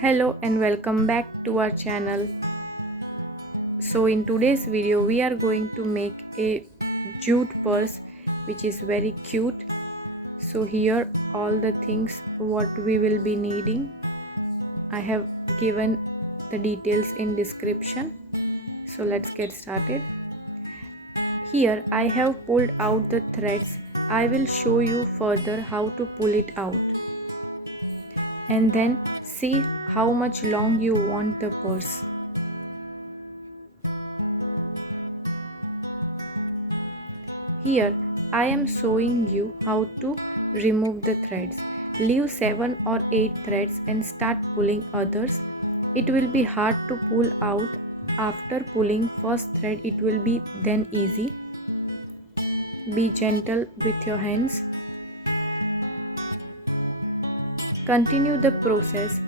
Hello and welcome back to our channel. So in today's video we are going to make a jute purse which is very cute. So here all the things what we will be needing. I have given the details in description. So let's get started. Here I have pulled out the threads. I will show you further how to pull it out. And then see how much long you want the purse. Here I am showing you how to remove the threads. Leave 7 or 8 threads and start pulling others. It will be hard to pull out. After pulling first thread it will be then easy. Be gentle with your hands. Continue the process.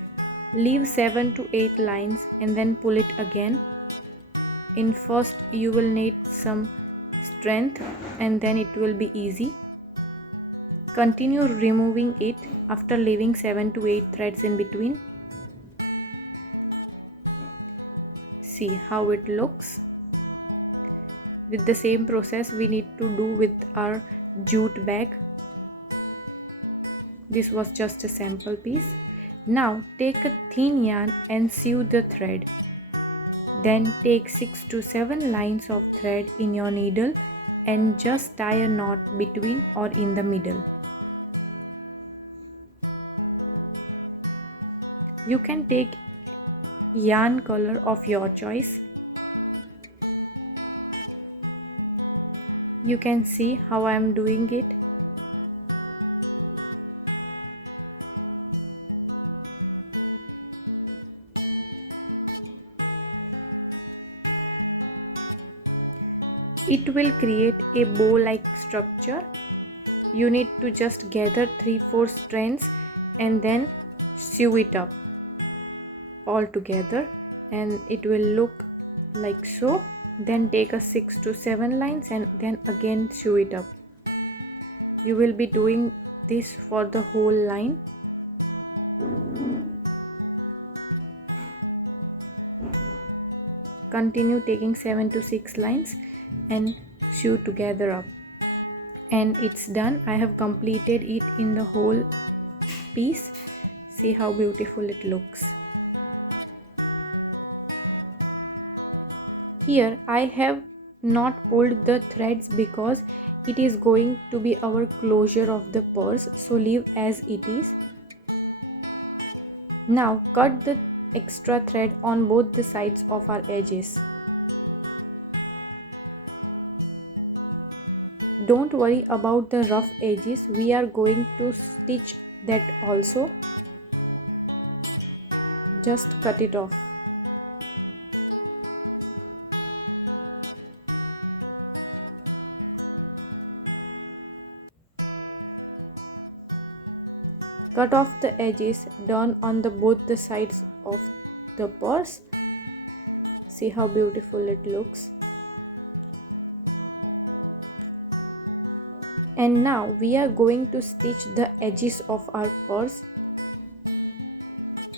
Leave 7 to 8 lines and then pull it again. In first you will need some strength and then it will be easy. Continue removing it after leaving 7 to 8 threads in between. See how it looks. With the same process we need to do with our jute bag. This was just a sample piece. Now take a thin yarn and sew the thread. Then take 6 to 7 lines of thread in your needle and just tie a knot between or in the middle. You can take yarn color of your choice. You can see how I am doing it. It will create a bow like structure. You need to just gather 3/4 strands and then sew it up all together and it will look like so. Then take a 6 to 7 lines and then again sew it up. You will be doing this for the whole line. Continue taking 7 to 6 lines and sew together up. And it's done. I have completed it in the whole piece. See how beautiful it looks. Here I have not pulled the threads because it is going to be our closure of the purse, so leave as it is. Now cut the extra thread on both the sides of our edges. Don't worry about the rough edges, we are going to stitch that also. Just cut it off. Cut off the edges done on both the sides of the purse. See how beautiful it looks. And now we are going to stitch the edges of our purse.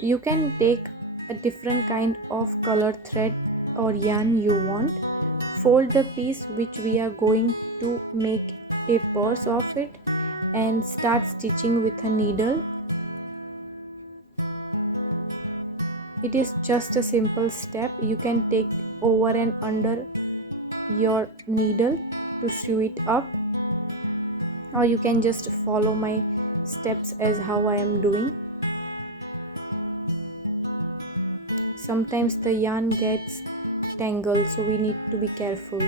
You can take a different kind of color thread or yarn you want. Fold the piece which we are going to make a purse of it and start stitching with a needle. It is just a simple step. You can take over and under your needle to sew it up, or you can just follow my steps as how I am doing. Sometimes the yarn gets tangled, so we need to be careful.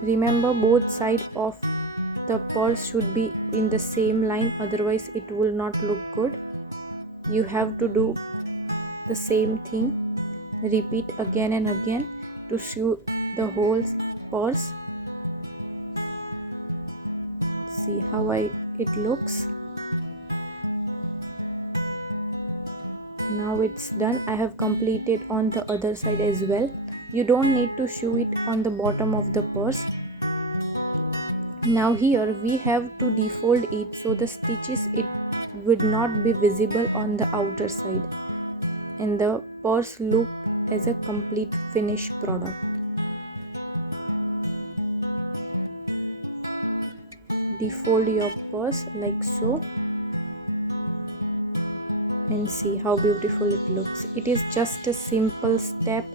Remember, both sides of the purse should be in the same line, otherwise it will not look good. You have to do the same thing. Repeat again and again to sew the whole purse. See how it looks. Now it's done. I have completed on the other side as well. You don't need to sew it on the bottom of the purse. Now here we have to defold it so the stitches it would not be visible on the outer side and the purse look as a complete finished product. Defold your purse like so and see how beautiful it looks. It is just a simple step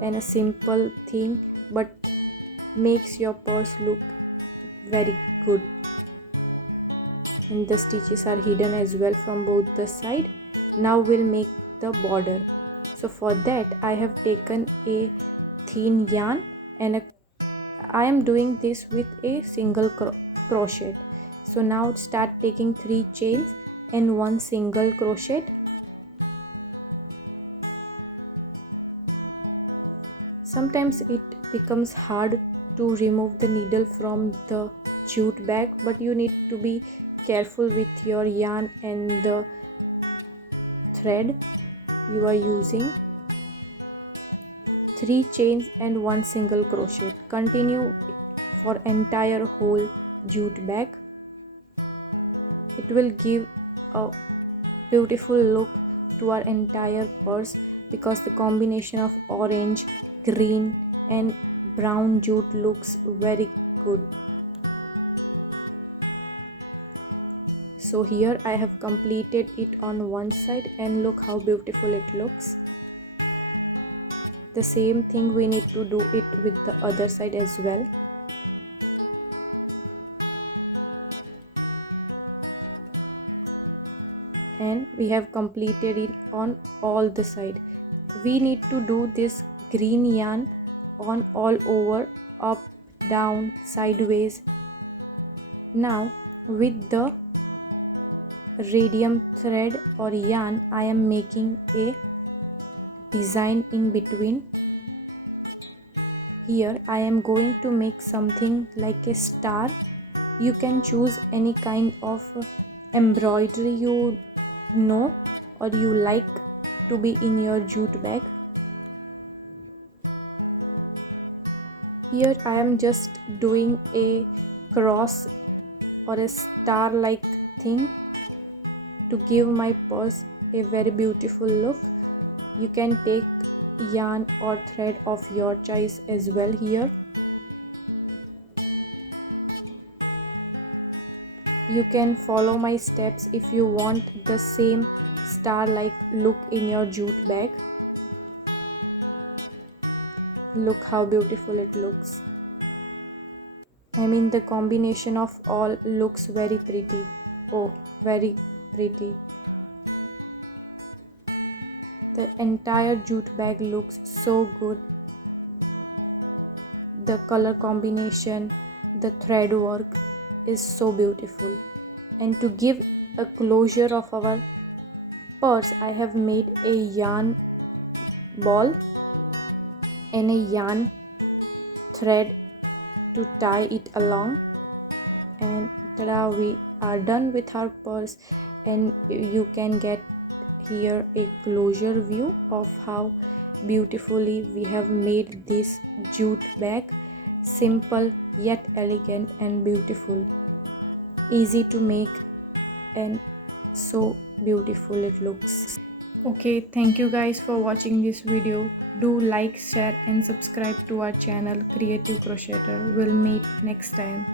and a simple thing, but makes your purse look very good. And the stitches are hidden as well from both the side. Now we'll make the border. So for that I have taken a thin yarn and I am doing this with a single crochet. So now start taking 3 chains and 1 single crochet. Sometimes it becomes hard to remove the needle from the jute bag, but you need to be careful with your yarn and the thread you are using. 3 chains and 1 single crochet. Continue for entire whole jute bag. It will give a beautiful look to our entire purse because the combination of orange, green and brown jute looks very good. So here I have completed it on one side and look how beautiful it looks. The same thing we need to do it with the other side as well. And we have completed it on all the side. We need to do this green yarn on all over, up, down, sideways. Now with the radium thread or yarn I am making a design in between. Here I am going to make something like a star. You can choose any kind of embroidery you know or you like to be in your jute bag. Here I am just doing a cross or a star like thing to give my purse a very beautiful look. You can take yarn or thread of your choice as well here. You can follow my steps if you want the same star like look in your jute bag. Look how beautiful it looks. I mean the combination of all looks very pretty. Oh, very pretty. The entire jute bag looks so good. The color combination, the thread work is so beautiful. And to give a closure of our purse, I have made a yarn ball and a yarn thread to tie it along. And tada, we are done with our purse, and you can get here a closure view of how beautifully we have made this jute bag. Simple yet elegant and beautiful, easy to make and so beautiful it looks. Okay, thank you guys for watching this video. Do like, share and subscribe to our channel Creative Crocheter. We'll meet next time.